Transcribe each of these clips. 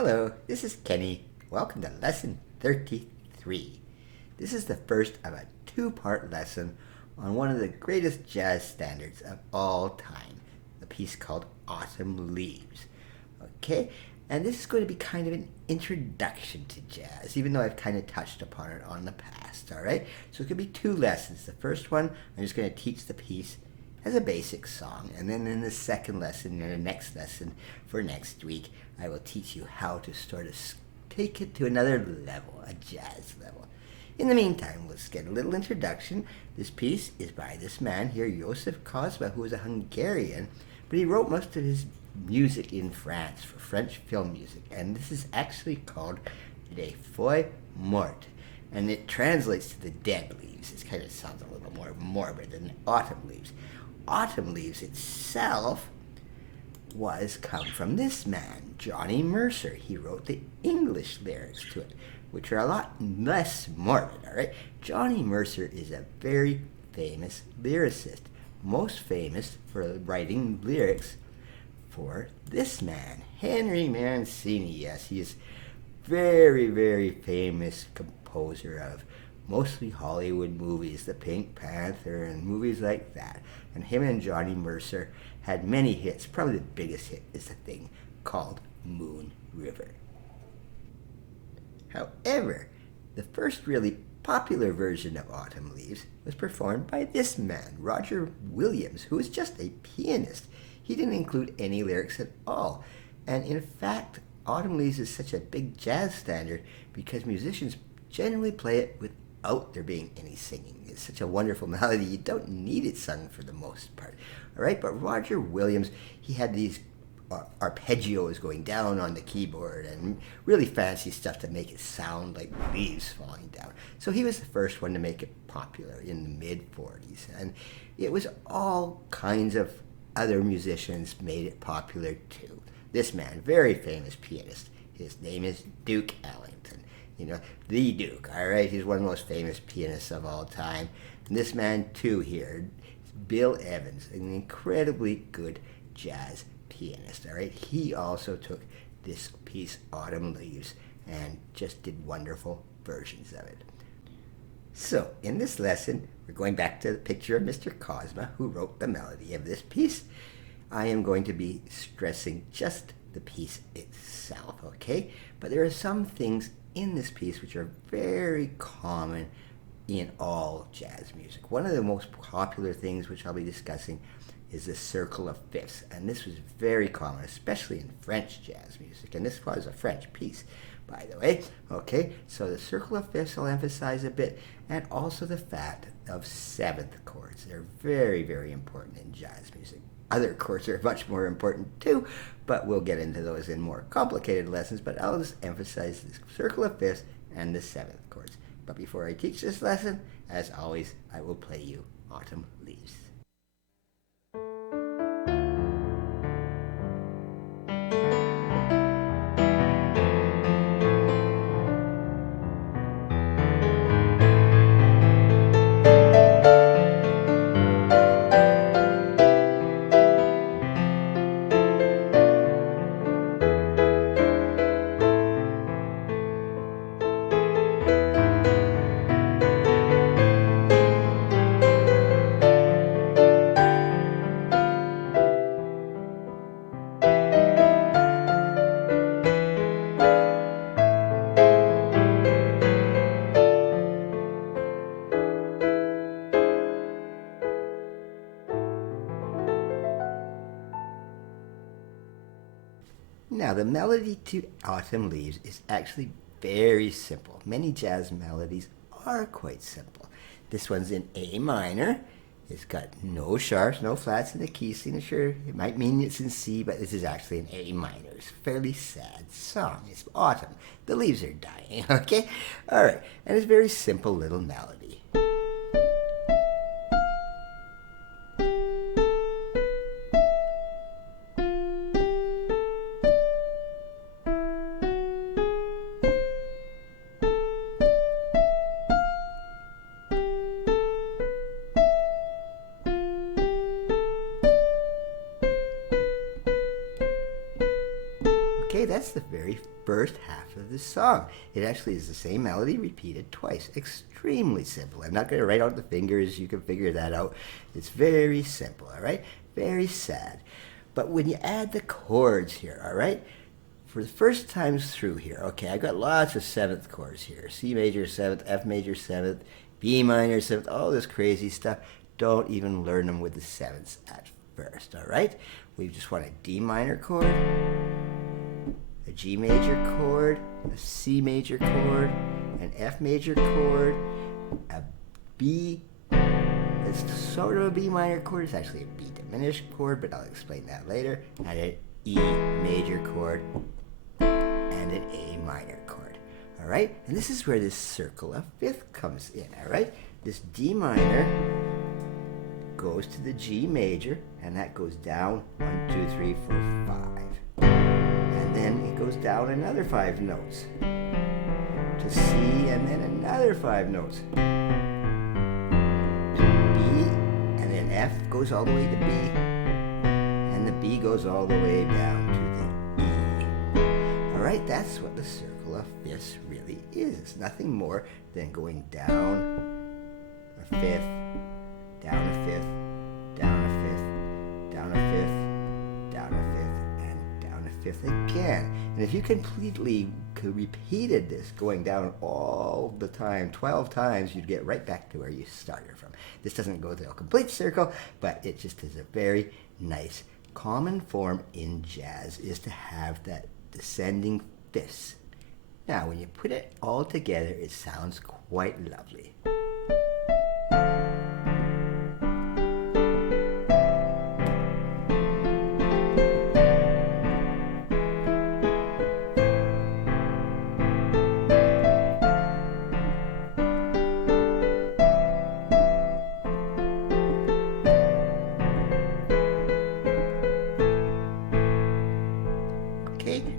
Hello, this is Kenny. Welcome to Lesson 33. This is the first of a two-part lesson on one of the greatest jazz standards of all time, the piece called Autumn Leaves. Okay, and this is going to be kind of an introduction to jazz, even though I've kind of touched upon it on the past, all right? So it's going to be two lessons. The first one, I'm just going to teach the piece as a basic song, and then in the second lesson, in the next lesson for next week, I will teach you how to sort of take it to another level, a jazz level. In the meantime, let's get a little introduction. This piece is by this man here, Joseph Kozma, who is a Hungarian, but he wrote most of his music in France for French film music, and this is actually called Les Feuilles Mortes, and it translates to the dead leaves. It kind of sounds a little more morbid than autumn leaves. Autumn Leaves itself come from this man, Johnny Mercer. He wrote the English lyrics to it, which are a lot less morbid, all right? Johnny Mercer is a very famous lyricist, most famous for writing lyrics for this man, Henry Mancini. Yes, he is very, very famous composer of mostly Hollywood movies, the Pink Panther and movies like that. And him and Johnny Mercer had many hits. Probably the biggest hit is a thing called Moon River. However, the first really popular version of Autumn Leaves was performed by this man, Roger Williams, who was just a pianist. He didn't include any lyrics at all. And in fact, Autumn Leaves is such a big jazz standard because musicians generally play it without there being any singing. It's such a wonderful melody, you don't need it sung for the most part. All right, but Roger Williams, he had these arpeggios going down on the keyboard and really fancy stuff to make it sound like leaves falling down. So he was the first one to make it popular in the mid-40s. And it was all kinds of other musicians made it popular too. This man, very famous pianist, his name is Duke Ellington. You know, the Duke, all right? He's one of the most famous pianists of all time. And this man, too, here, is Bill Evans, an incredibly good jazz pianist, all right? He also took this piece, Autumn Leaves, and just did wonderful versions of it. So, in this lesson, we're going back to the picture of Mr. Kozma, who wrote the melody of this piece. I am going to be stressing just the piece itself, okay? But there are some things in this piece which are very common in all jazz music. One of the most popular things which I'll be discussing is the circle of fifths, and this was very common, especially in French jazz music, and this was a French piece, by the way. Okay, so the circle of fifths I'll emphasize a bit, and also the fact of seventh chords. They're very, very important in jazz music. Other chords are much more important too, but we'll get into those in more complicated lessons, but I'll just emphasize the circle of fifths and the seventh chords. But before I teach this lesson, as always, I will play you Autumn Leaves. Now, the melody to Autumn Leaves is actually very simple. Many jazz melodies are quite simple. This one's in A minor. It's got no sharps, no flats in the key signature. It might mean it's in C, but this is actually in A minor. It's a fairly sad song. It's autumn. The leaves are dying, okay? All right, and it's a very simple little melody. Okay, that's the very first half of the song. It actually is the same melody repeated twice. Extremely simple. I'm not going to write out the fingers. You can figure that out. It's very simple, all right? Very sad. But when you add the chords here, all right? For the first times through here, okay, I've got lots of seventh chords here. C major 7th, F major 7th, B minor 7th, all this crazy stuff. Don't even learn them with the sevenths at first, all right? We just want a D minor chord, a G major chord, a C major chord, an F major chord, a B, it's sort of a B minor chord. It's actually a B diminished chord, but I'll explain that later, and an E major chord, and an A minor chord, all right? And this is where this circle of fifth comes in, all right? This D minor goes to the G major, and that goes down 1, 2, 3, 4, 5. And then it goes down another 5 notes to C, and then another 5 notes to B, and then F goes all the way to B, and the B goes all the way down to the E. All right, that's what the circle of fifths really is. It's nothing more than going down a fifth, down a fifth, down a fifth, down a fifth, down a fifth, and down a fifth again. And if you completely repeated this, going down all the time, 12 times, you'd get right back to where you started from. This doesn't go to a complete circle, but it just is a very nice common form in jazz is to have that descending fifths. Now, when you put it all together, it sounds quite lovely.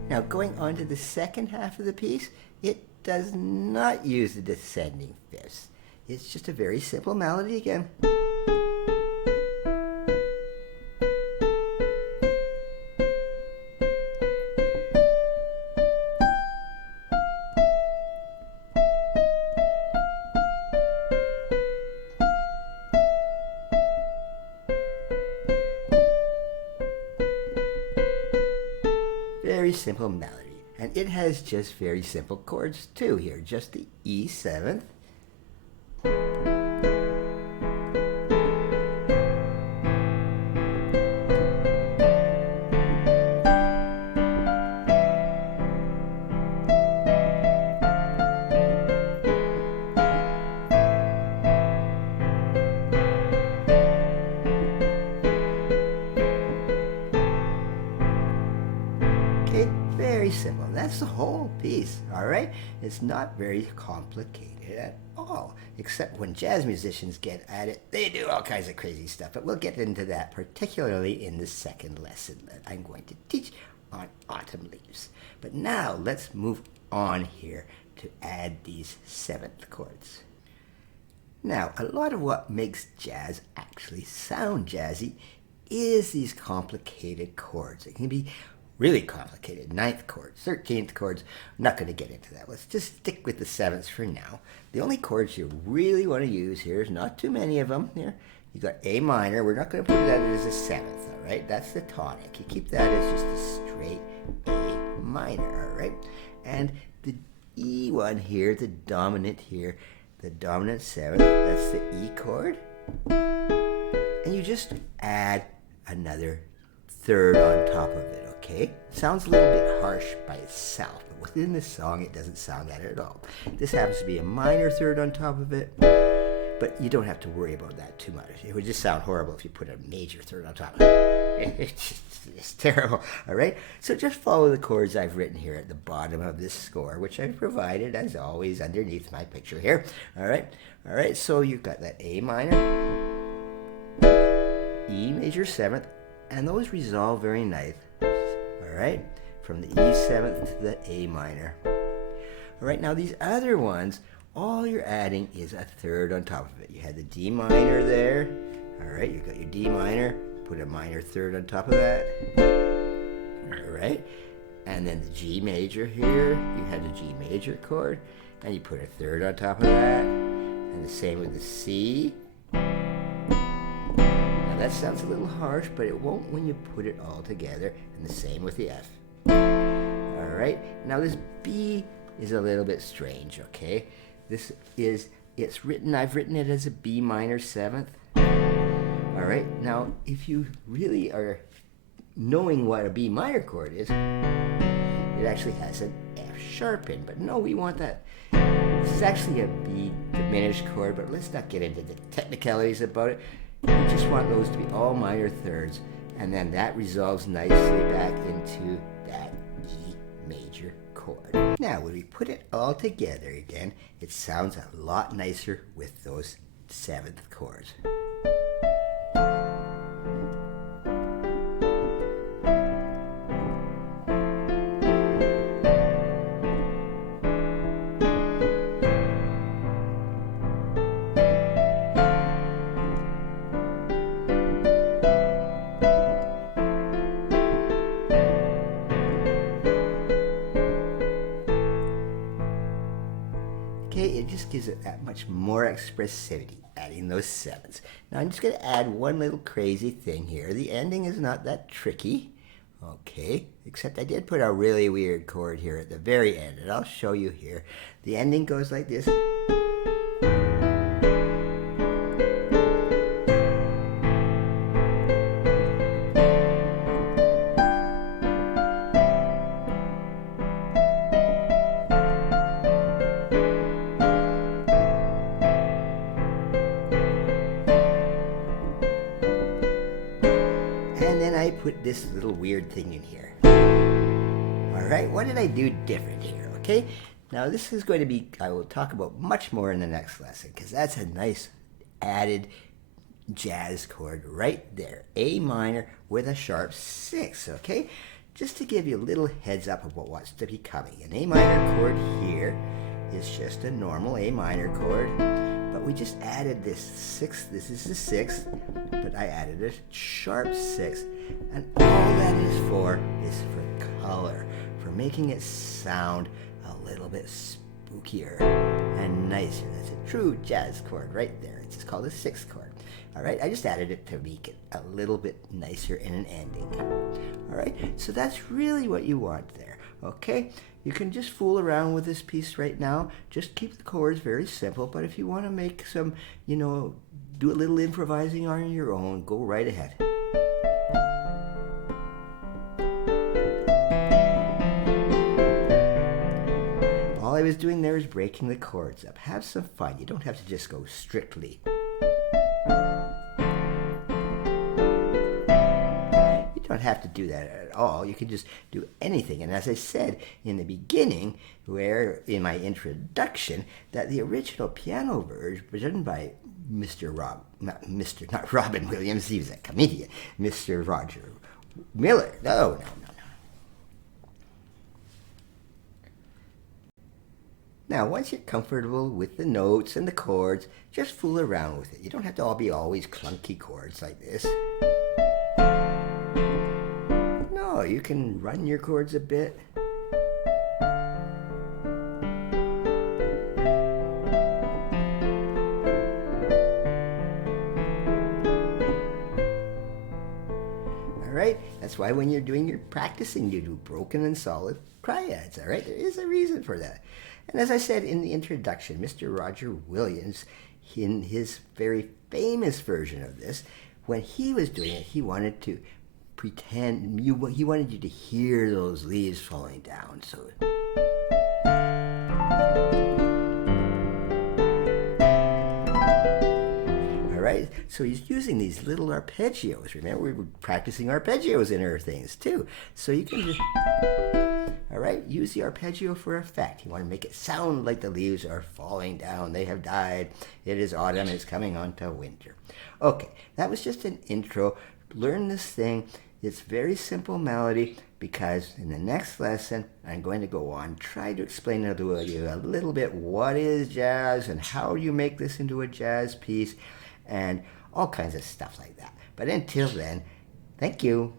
Now, going on to the second half of the piece, it does not use the descending fifths. It's just a very simple melody again. Very simple melody, and it has just very simple chords too here, just the E 7th, very simple. That's the whole piece, all right? It's not very complicated at all, except when jazz musicians get at it, they do all kinds of crazy stuff. But we'll get into that particularly in the second lesson that I'm going to teach on Autumn Leaves. But now let's move on here to add these seventh chords. Now, a lot of what makes jazz actually sound jazzy is these complicated chords. It can be really complicated. 9th chords, 13th chords. I'm not going to get into that. Let's just stick with the 7ths for now. The only chords you really want to use here is not too many of them. Here, you got A minor. We're not going to put that as a 7th, all right? That's the tonic. You keep that as just a straight A minor, all right? And the E one here, the dominant here, the dominant 7th, that's the E chord. And you just add another 3rd on top of it, okay? Sounds a little bit harsh by itself, but within the song it doesn't sound that at all. This happens to be a minor 3rd on top of it, but you don't have to worry about that too much. It would just sound horrible if you put a major 3rd on top of it. It's terrible, all right? So just follow the chords I've written here at the bottom of this score, which I've provided, as always, underneath my picture here, all right? All right, so you've got that A minor, E major 7th, and those resolve very nice, all right? From the E7th to the A minor. All right, now these other ones, all you're adding is a 3rd on top of it. You had the D minor there, all right? You got your D minor, put a minor 3rd on top of that, all right? And then the G major here, you had the G major chord, and you put a third on top of that, and the same with the C. Now that sounds a little harsh, but it won't when you put it all together, and the same with the F. All right, now this B is a little bit strange, okay? I've written it as a B minor 7th. All right, now if you really are knowing what a B minor chord is, it actually has an F sharp in, but no, we want that. This is actually a B diminished chord, but let's not get into the technicalities about it. We just want those to be all minor thirds, and then that resolves nicely back into that E major chord. Now, when we put it all together again, it sounds a lot nicer with those 7th chords. It just gives it that much more expressivity, adding those 7s. Now I'm just going to add one little crazy thing here. The ending is not that tricky, okay, except I did put a really weird chord here at the very end, and I'll show you here. The ending goes like this. And then I put this little weird thing in here. Alright, what did I do different here, okay? Now this is going to be, I will talk about much more in the next lesson, because that's a nice added jazz chord right there. A minor with a sharp 6, okay? Just to give you a little heads up about what's to be coming. An A minor chord here is just a normal A minor chord. But we just added this 6th, this is the 6th, but I added a sharp 6th. And all that is for color, for making it sound a little bit spookier and nicer. That's a true jazz chord right there. It's called a 6th chord. All right, I just added it to make it a little bit nicer in an ending. All right, so that's really what you want there, okay? You can just fool around with this piece right now. Just keep the chords very simple, but if you want to make some, do a little improvising on your own, go right ahead. All I was doing there is breaking the chords up. Have some fun. You don't have to just go strictly. You don't have to do that at all. You can just do anything. And as I said in the beginning, where in my introduction, that the original piano version by not Robin Williams, he was a comedian, Mr. Roger Miller. No. Now, once you're comfortable with the notes and the chords, just fool around with it. You don't have to all be always clunky chords like this. No, you can run your chords a bit. All right, that's why when you're doing your practicing, you do broken and solid triads, all right? There is a reason for that. And as I said in the introduction, Mr. Roger Williams, in his very famous version of this, when he was doing it, he wanted to pretend, he wanted you to hear those leaves falling down. So all right, so he's using these little arpeggios. Remember, we were practicing arpeggios in our things too. So you can just, all right, use the arpeggio for effect. You want to make it sound like the leaves are falling down. They have died. It is autumn. It's coming on to winter. Okay, that was just an intro. Learn this thing. It's very simple melody, because in the next lesson, I'm going to go on, try to explain to you a little bit what is jazz and how you make this into a jazz piece and all kinds of stuff like that. But until then, thank you.